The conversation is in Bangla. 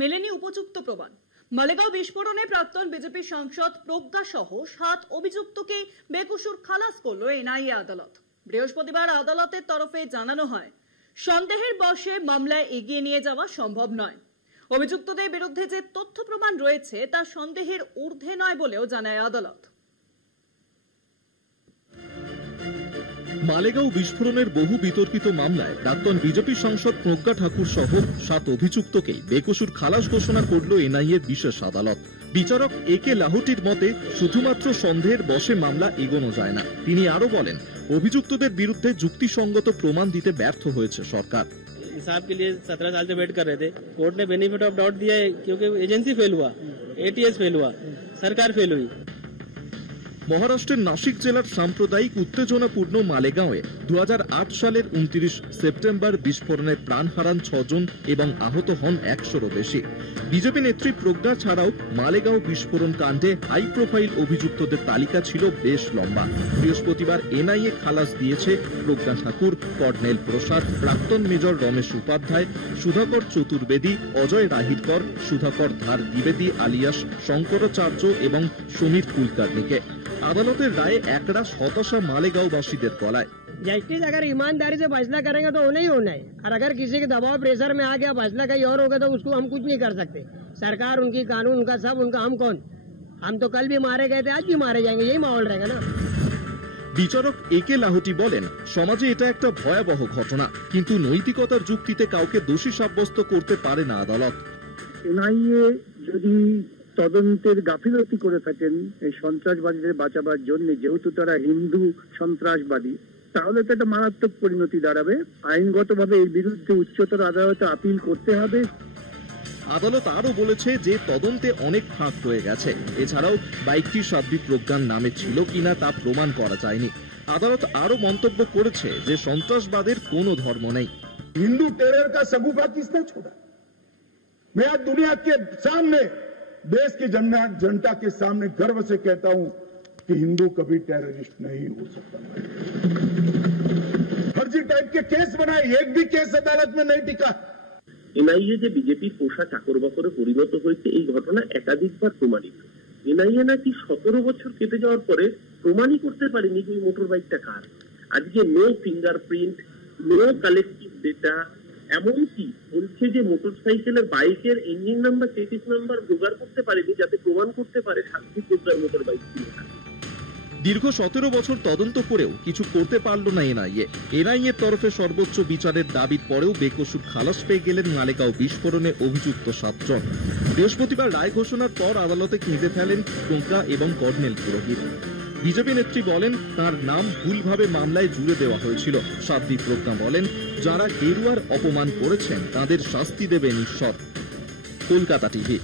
মেলেনি উপযুক্ত প্রমাণ। মালেগাঁও বিস্ফোরণে প্রাক্তন বিজেপি সাংসদ প্রজ্ঞা সহ 7 অভিযুক্তকে বেকসুর খালাস করল এনআইএ আদালত। বৃহস্পতিবার আদালতের তরফে জানানো হয়, সন্দেহের বশে মামলায় এগিয়ে নিয়ে যাওয়া সম্ভব নয়। অভিযুক্তদের বিরুদ্ধে যে তথ্য প্রমাণ রয়েছে তা সন্দেহের ঊর্ধ্বে নয় বলেও জানায় আদালত। মালেগাঁও বিস্ফোরণের বহু বিতর্কিত মামলায় প্রাক্তন বিজেপি সাংসদ প্রজ্ঞা ঠাকুর সহ 7 অভিযুক্তকে বেকসুর খালাস ঘোষণা করল এনআইএ বিশেষ আদালত। বিচারক একে লাহোটির মতে শুধুমাত্র সন্দেহের বশে মামলা এগোনো যায় না। তিনি আরো বলেন, অভিযুক্তদের বিরুদ্ধে যুক্তিসঙ্গত প্রমাণ দিতে ব্যর্থ হয়েছে সরকার। इंसाफ के लिए 17 साल से वेट कर रहे थे, कोर्ट ने बेनिफिट ऑफ डाउट दिया है क्योंकि एजेंसी फेल हुआ, एटीएस फेल हुआ, सरकार फेल हुई। মহারাষ্ট্রের নাসিক জেলার সাম্প্রদায়িক উত্তেজনাপূর্ণ মালেগাঁওয়ে 2008 সালের 29 সেপ্টেম্বর বিস্ফোরণে প্রাণ হারান 6 জন এবং আহত হন 100-এরও বেশি। বিজেপি নেত্রী প্রজ্ঞা ছাড়াও মালেগাঁও বিস্ফোরণ কাণ্ডে হাই প্রোফাইল অভিযুক্তদের তালিকা ছিল বেশ লম্বা। বৃহস্পতিবার এনআইএ খালাস দিয়েছে প্রজ্ঞা ঠাকুর, কর্নেল প্রসাদ, প্রাক্তন মেজর রমেশ উপাধ্যায়, সুধাকর চতুর্বেদী, অজয় রাহিরকর, সুধাকর ধার দ্বিবেদী আলিয়াস শঙ্করাচার্য এবং সমীর কুলকার্নিকে। আদালতের রায়ে একরাশ হতাশা মালেগাঁওবাসীদের গলায়। जस्टिस अगर ईमानदारी से फैसला करेंगे तो होना ही होना है, और अगर किसी के दबाव प्रेशर में आ गया फैसला कहीं और हो गया तो उसको हम कुछ नहीं कर सकते। सरकार उनकी, कानून उनका, सब उनका, हम कौन? हम तो कल भी मारे गए थे, आज भी मारे जाएंगे, यही माहौल रहेगा ना। বিচারক একে লাহোটি বলেন, সমাজে এটা একটা ভয়াবহ ঘটনা, কিন্তু নৈতিকতার যুক্তিতে কাউকে দোষী সাব্যস্ত করতে পারে না আদালত। এনআইএ যদি তদন্তের গাফিলতি করে থাকেন এই সন্ত্রাসবাদীদের বাঁচাবার জন্য, যেহেতু তারা হিন্দু সন্ত্রাসবাদী, তাহলে তো একটা মারাত্মক পরিণতি দাঁড়াবে। আইনগতভাবে এর বিরুদ্ধে উচ্চতর আদালতে আপিল করতে হবে। আদালত আরো বলেছে যে তদন্তে অনেক ফাঁক রয়ে গেছে। এছাড়াও বাইকটি সাধ্বী প্রজ্ঞার নামে ছিল কিনা তা প্রমাণ করা যায়নি। আদালত আরো মন্তব্য করেছে যে সন্ত্রাসবাদের কোনো ধর্ম নেই। हिंदू टेरर का सगुफा किसने छोड़ा? मैं आज दुनिया के सामने, देश की जनता के सामने गर्व से कहता हूं कि हिंदू कभी टेररिस्ट नहीं हो सकता। फर्जी टाइप के केस बनाए, एक भी केस अदालत में नहीं टिका। এনআইএ যে বিজেপির পোষা চাকর বাকরে পরিণত হয়েছে এই ঘটনা একাধিকবার প্রমাণিত। এনআইএ নাকি 17 বছর কেটে যাওয়ার পরে প্রমাণই করতে পারেনি যে মোটর বাইকটা কার। আজকে no fingerprint, no collective data, এমনকি বলছে যে মোটরসাইকেলের বাইকের ইঞ্জিন নাম্বার, চেসিস নাম্বার জোগাড় করতে পারেনি যাতে প্রমাণ করতে পারে সাধ্বী প্রজ্ঞার মোটর বাইক ছিল না। দীর্ঘ 17 বছর তদন্ত করেও কিছু করতে পারল না এনআইএ। এনআইএর তরফে সর্বোচ্চ বিচারের দাবির পরেও বেকসুর খালাস পেয়ে গেলেন মালেগাঁও বিস্ফোরণে অভিযুক্ত 7 জন। বৃহস্পতিবার রায় ঘোষণার পর আদালতে কেঁদে ফেলেন প্রজ্ঞা এবং কর্নেল পুরোহিত। বিজেপি নেত্রী বলেন, তার নাম ভুলভাবে মামলায় জুড়ে দেওয়া হয়েছিল। সাধ্বী প্রজ্ঞা বলেন, যারা গেরুয়ার অপমান করেছেন তাদের শাস্তি দেবেন ঈশ্বর। কলকাতা টিভি।